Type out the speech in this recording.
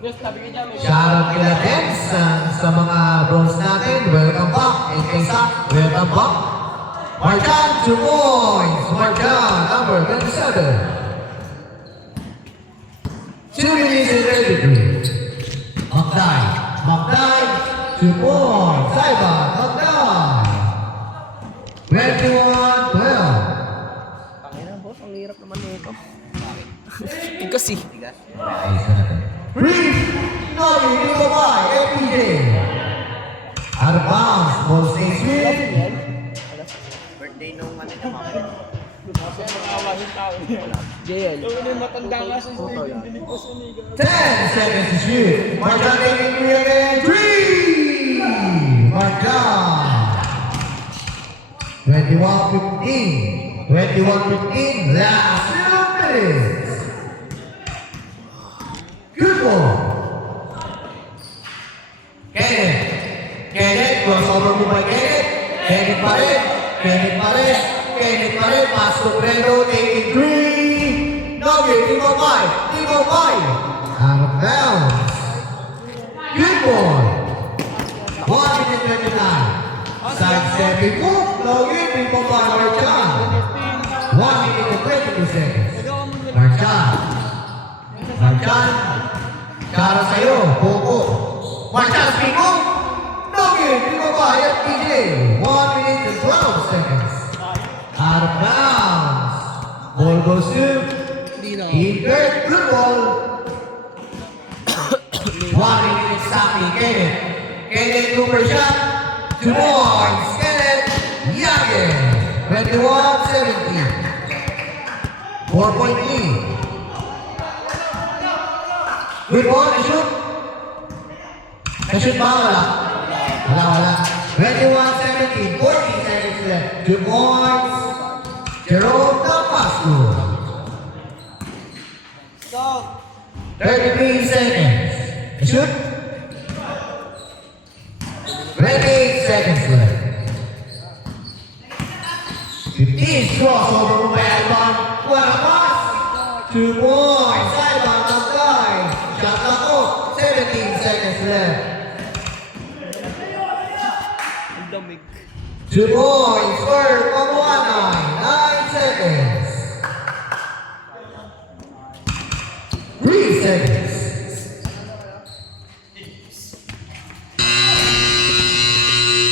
Shoutout kila Dens sa mga bronze natin. Welcome back. And Kaysa, welcome back. Marjan, 2 points. Marjan, number 27. 2 minutes and 33. Magday. Magday, 2 points. Saiban, Magday. 21-12. Ang hirap naman nito. Tigas eh. Ayos na natin. Free! Noli, Nico by FPJ. Out of bounds, ball stays with. Birthday nung ano na mga. JL. 10 seconds to shoot. Marjan taking 3 again. 3! Marjan. 21-15. 21-15. Last 2 minutes. Good ball. Kenneth. Kenneth. Crossover mo by Kenneth. Kenneth pa rin. Kenneth pa rin. Kenneth pa rin. Pass to Brendo. Taking 3. Nugget. Timo 5. Timo 5. Out of bounds. Good ball. 1 minute 29. Side stepping move. Nugget. Timo 5. Marjan. 1 minute and 22 seconds. Marjan. Marjan. Cara sa'yo. Coco. Marjan speed move. Nugget. Timo 5. FPJ. 1 minute and 12 seconds. Out of bounds. Ball goes to Ingrid. Good ball. 1 minute exactly. Kenneth. Kenneth Cooper shot. 2 points. Kenneth Yagin. 21-17. 4-point lead. Good ball. Na-shoot. Na-shoot ba? Wala. Wala. 21-17. 14 seconds left. 2 points. Jerome Tapasco. 33 seconds. Shoot. 28 seconds left. 15 crossover from Elban. What a pass. 2 points. Elban Magday. Shot clock off. 17 seconds left. 2 points for Pamuanay. 9 seconds.